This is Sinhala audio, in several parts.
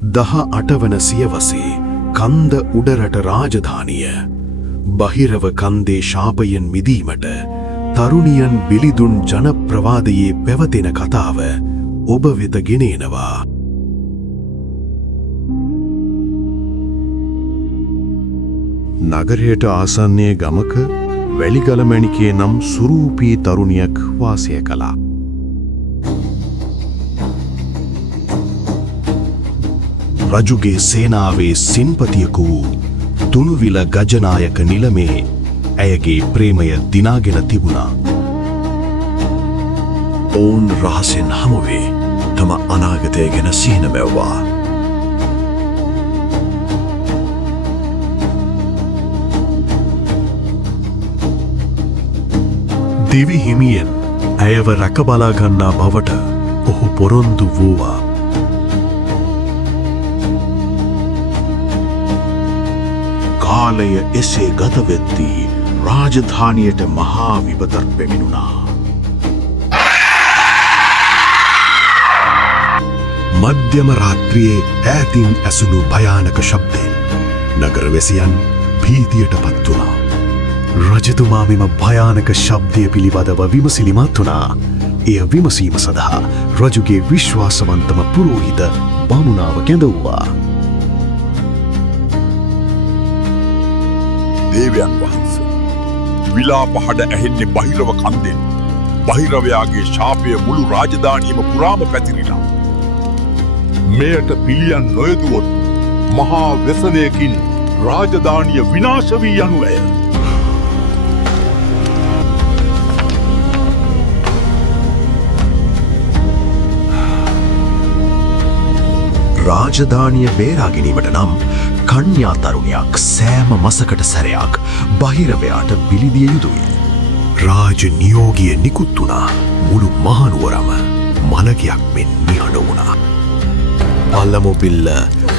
18 වන සියවසේ කන්ද උඩරට රාජධානිය බහිරව කන්දේ ශාපයෙන් මිදීමට තරුණියන් බිලිදුන් ජනප්‍රවාදයේ පැවතෙන කතාව ඔබ වෙත ගෙනෙනවා. නගරයට ආසන්නයේ ගමක වැලිගල මැණිකේ නම් සුරූපී තරුණියක් වාසය කළා. රජුගේ සේනාවේ සින්පතියකු වූ තුනුවිල ගජනායක නිලමේ ඇයගේ ප්‍රේමය දිනාගෙන තිබුණා. ඔවුන් රහසෙන් හමුවේ තම අනාගතය ගැන සිහින මැව්වා. දිවි හිමියෙන් ඇයව රැකබලා ගන්නා බවට ඔහු පොරොන්දු වූවා. කාලය එසේ ගතවෙද්දී රාජධානියට මහා විපතක් පැමිණුණා. මධ්‍යම රාත්‍රියේ ඈතින් ඇසුණු භයානක ශබ්දයෙන් නගරවැසියන් භීතියට පත් වුණා. රජතුමා මෙම භයානක ශබ්දය පිළිබඳව විමසිලිමත් වුණා. එය විමසීම සඳහා රජුගේ විශ්වාසවන්තම පුරෝහිත බමුණාව කැඳවුවා. දේවයන් වහන්සේ, විලාප හඬ ඇහෙන්නේ බහිරව කන්දෙන්. බහිරවයාගේ ශාපය මුළු රාජධානියම පුරාම පැතිරිලා. මෙයට පිළියම් නොයදුවොත් මහා ව්‍යසනයකින් රාජධානිය විනාශ වී යනු ඇය. රාජධානිය බේරා ගැනීමට නම් කන්‍යා තරුණියක් සෑම මසකට සැරයක් බහිරවයාට බිලිදිය යුතුයි. රාජ නියෝගිය නිකුත් වුණා. මුළු මහනුවරම මලගයක් මෙන් නිහඬ වුණා. පළමු බිල්ල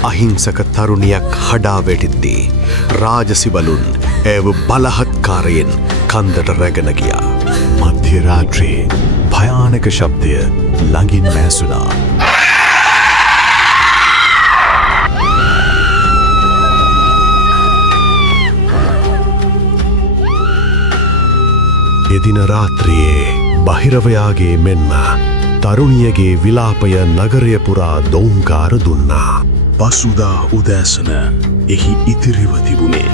අහිංසක තරුණියක් හඩා වැටිද්දී රාජසිබලුන් ඇව බලහත්කාරයෙන් කන්දට රැගෙන ගියා. මධ්‍ය රාත්‍රියේ භයානක ශබ්දය ළඟින් මෑසුණා. එදින රාත්‍රියේ බහිරවයාගේ මෙන්ම තරුණියගේ විලාපය නගරය පුරා දෝංකාර දුන්නා. පසුදා උදෑසන එහි ඉතිරිව තිබුණේ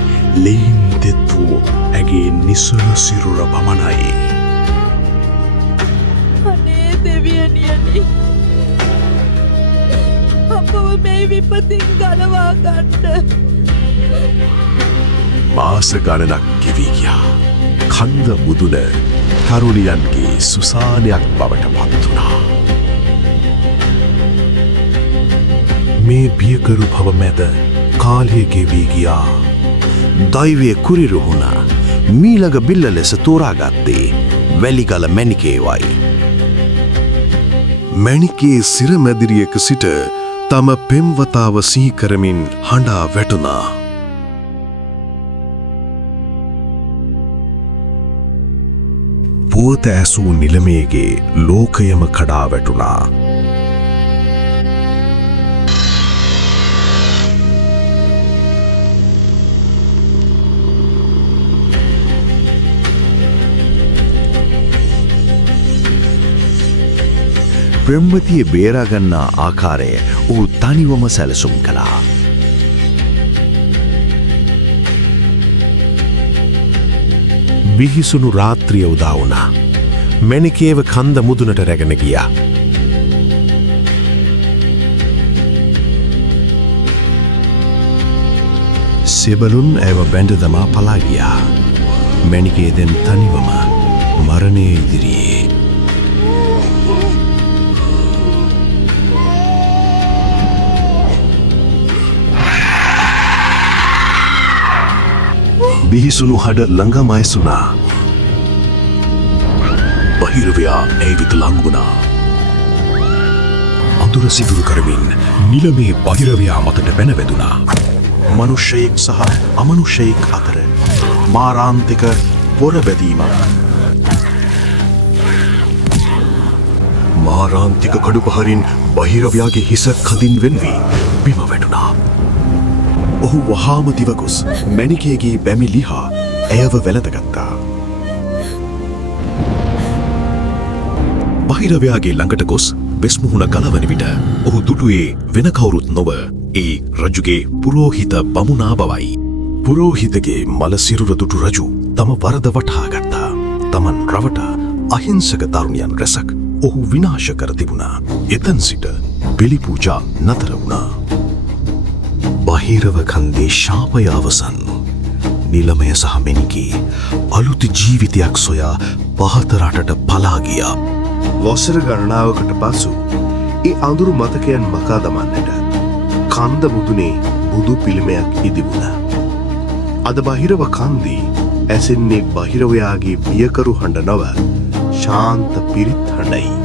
ලෙයින් තෙත් වූ ඇගේ නිසල සිරුර පමණයි. අනේ දෙවියනියනි, අපව මේ විපතින් ගලවා ගන්න. මාස ගණනක් ගෙවී ගියා. කන්ද මුදුන තරුණියන්ගේ සුසානයක් බවට පත් වුණා. මේ බියකරු භව මැද කාලය ගෙවී ගියා. දෛවය කුරිරුහුණා. මීළඟ බිල්ල ලෙස තෝරාගත්තේ වැලිගල මැණිකේවයි. මැණිකේ සිරමැදිරියක සිට තම පෙම්වතාව සිහිකරමින් හඬා වැටුණා. පුවත ඇසූ නිලමේගේ ලෝකයම කඩා වැටුණා. ප්‍රෙම්වතිය බේරාගන්නා ආකාරය ඔහු තනිවම සැලසුම් කළා. බිහිසුණු රාත්‍රිය උදා වුණා. මැණිකේව කන්ද මුදුනට රැගෙන ගියා. සිබලුන් ඇව බැඳ දමා පලා ගියා. මැණිකේ දැන් තනිවම මරණය ඉදිරියේ. බිහිසුණු හඬ ළඟම ඇසුණා. බහිරවයා ඇවිත් ළඟ වුණා. අඳුර සිදුරු කරමින් නිලමේ බහිරවයා මතට පැනවැදුණා. මනුෂ්‍යයෙක් සහ අමනුෂ්‍යයෙක් අතර මාරාන්තික පොරබැදීමක්. මාරාන්තික කඩුපහරින් බහිරවයාගේ හිස කඳින් වෙන්වී බිම වැටුණා. ඔහු වහාම දිවගොස් මැණිකේගේ බැමි ලිහා ඇයව වැළඳගත්තා. බහිරවයාගේ ළඟට ගොස් වෙස්මුහුණ ගලවන විට ඔහු දුටුවේ වෙන කවුරුත් නොව ඒ රජුගේ පුරෝහිත බමුණා බවයි. පුරෝහිතගේ මල සිරුර දුටු රජු තම වරද වටහා ගත්තා. තමන් රවට අහිංසක තරුණියන් රැසක් ඔහු විනාශ කර තිබුණා. එතන් සිට බෙලි පූජා නතර වුණා. බහිරව කන්දේ ශාපය අවසන්. නිලමය සහ මෙනිකී අලුත් ජීවිතයක් සොයා පහත රටට පලා ගියා. වසර ගණනාවකට පසු ඒ අඳුරු මතකයන් මකා දමන්නට කන්ද මුදුනේ බුදු පිළිමයක් ඉදිවුණා. අද බහිරව කන්දී ඇසෙන්නේ බහිරවයාගේ බියකරු හඬ නොව ශාන්ත පිරිත් හඬයි.